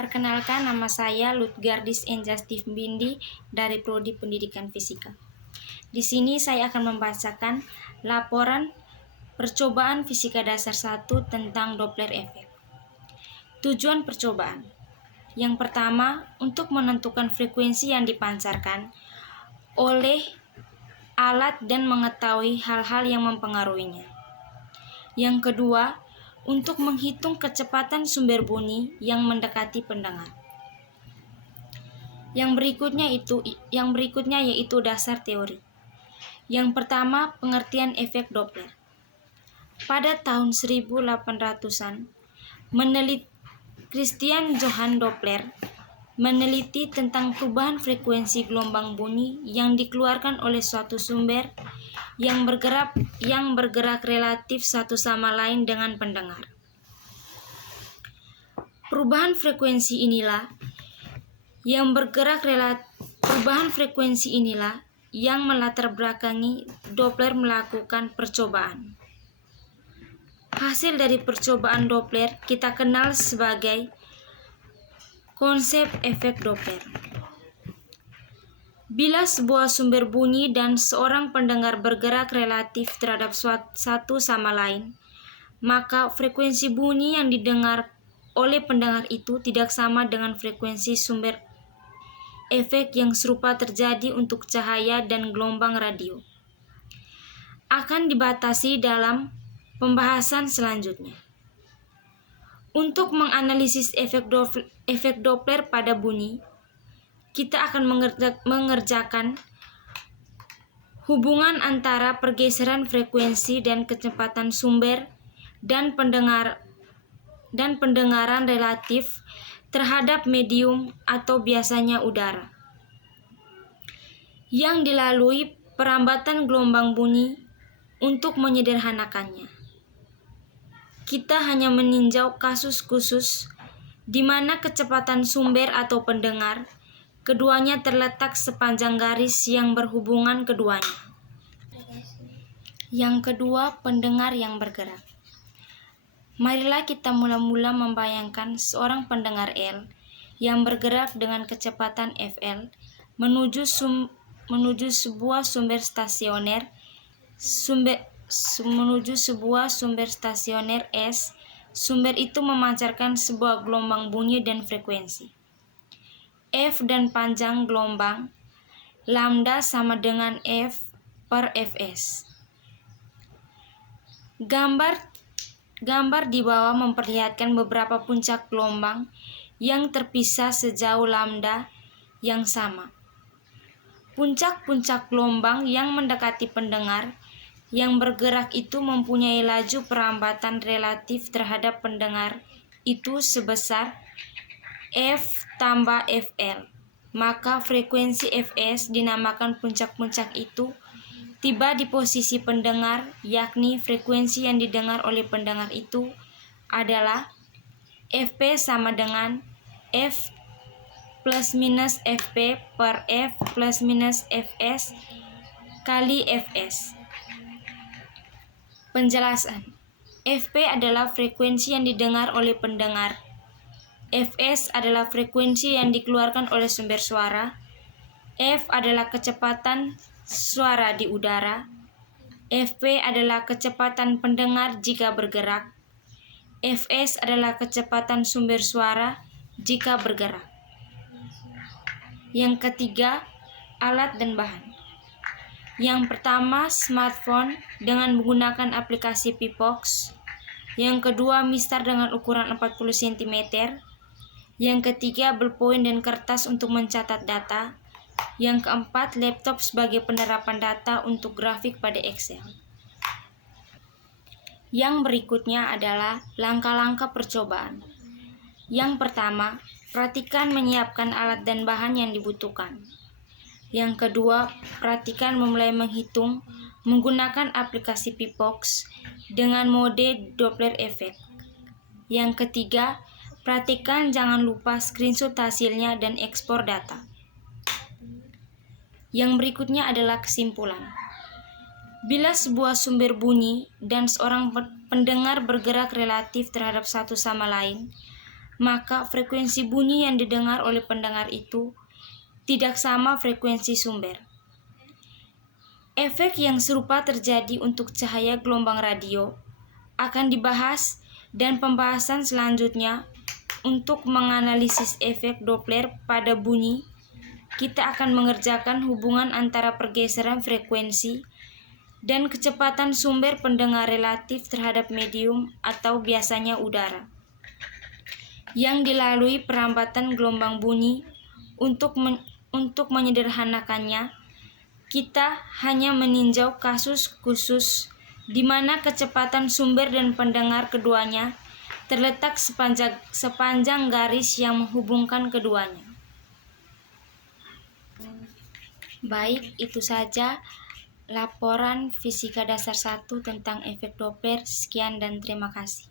Perkenalkan, nama saya Lutgardis Enjastif Bindi dari Prodi Pendidikan Fisika. Di sini saya akan membacakan laporan percobaan fisika dasar 1 tentang Doppler efek. Tujuan percobaan. Yang pertama, untuk menentukan frekuensi yang dipancarkan oleh alat dan mengetahui hal-hal yang mempengaruhinya. Yang kedua, untuk menghitung kecepatan sumber bunyi yang mendekati pendengar. Yang berikutnya yaitu dasar teori. Yang pertama, pengertian efek Doppler. Pada tahun 1800-an, Christian Johann Doppler meneliti tentang perubahan frekuensi gelombang bunyi yang dikeluarkan oleh suatu sumber yang bergerak relatif satu sama lain dengan pendengar. Perubahan frekuensi inilah yang melatar belakangi Doppler melakukan percobaan. Hasil dari percobaan Doppler kita kenal sebagai konsep efek Doppler. Bila sebuah sumber bunyi dan seorang pendengar bergerak relatif terhadap satu sama lain, maka frekuensi bunyi yang didengar oleh pendengar itu tidak sama dengan frekuensi sumber efek yang serupa terjadi untuk cahaya dan gelombang radio. Akan dibatasi dalam pembahasan selanjutnya. Untuk menganalisis efek Doppler pada bunyi, kita akan mengerjakan hubungan antara pergeseran frekuensi dan kecepatan sumber dan pendengaran relatif terhadap medium atau biasanya udara yang dilalui perambatan gelombang bunyi. Untuk menyederhanakannya, kita hanya meninjau kasus khusus di mana kecepatan sumber atau pendengar keduanya terletak sepanjang garis yang berhubungan keduanya. Yang kedua, pendengar yang bergerak. Marilah kita mula-mula membayangkan seorang pendengar L yang bergerak dengan kecepatan Fl menuju sebuah sumber stasioner S. Sumber itu memancarkan sebuah gelombang bunyi dan frekuensi F dan panjang gelombang lambda sama dengan F per Fs. Gambar di bawah memperlihatkan beberapa puncak gelombang yang terpisah sejauh lambda yang sama. Puncak-puncak gelombang yang mendekati pendengar yang bergerak itu mempunyai laju perambatan relatif terhadap pendengar itu sebesar F tambah Fl. Maka frekuensi Fs dinamakan puncak-puncak itu tiba di posisi pendengar, yakni frekuensi yang didengar oleh pendengar itu adalah Fp sama dengan F plus minus Fp per F plus minus Fs kali Fs. Penjelasan. Fp adalah frekuensi yang didengar oleh pendengar. Fs adalah frekuensi yang dikeluarkan oleh sumber suara. F adalah kecepatan suara di udara. Fp adalah kecepatan pendengar jika bergerak. Fs adalah kecepatan sumber suara jika bergerak. Yang ketiga, alat dan bahan. Yang pertama, smartphone dengan menggunakan aplikasi Pipox. Yang kedua, mistar dengan ukuran 40 cm. Yang ketiga, ballpoint dan kertas untuk mencatat data. Yang keempat, laptop sebagai penerapan data untuk grafik pada Excel. Yang berikutnya adalah langkah-langkah percobaan. Yang pertama, perhatikan menyiapkan alat dan bahan yang dibutuhkan. Yang kedua, perhatikan memulai menghitung menggunakan aplikasi Pipox dengan mode Doppler efek. Yang ketiga, perhatikan jangan lupa screenshot hasilnya dan ekspor data. Yang berikutnya adalah kesimpulan. Bila sebuah sumber bunyi dan seorang pendengar bergerak relatif terhadap satu sama lain, maka frekuensi bunyi yang didengar oleh pendengar itu tidak sama frekuensi sumber. Efek yang serupa terjadi untuk cahaya gelombang radio akan dibahas, dan pembahasan selanjutnya untuk menganalisis efek Doppler pada bunyi, kita akan mengerjakan hubungan antara pergeseran frekuensi dan kecepatan sumber pendengar relatif terhadap medium atau biasanya udara yang dilalui perambatan gelombang bunyi. Untuk menyederhanakannya, kita hanya meninjau kasus khusus di mana kecepatan sumber dan pendengar keduanya terletak sepanjang garis yang menghubungkan keduanya. Baik, itu saja laporan Fisika Dasar 1 tentang efek Doppler. Sekian dan terima kasih.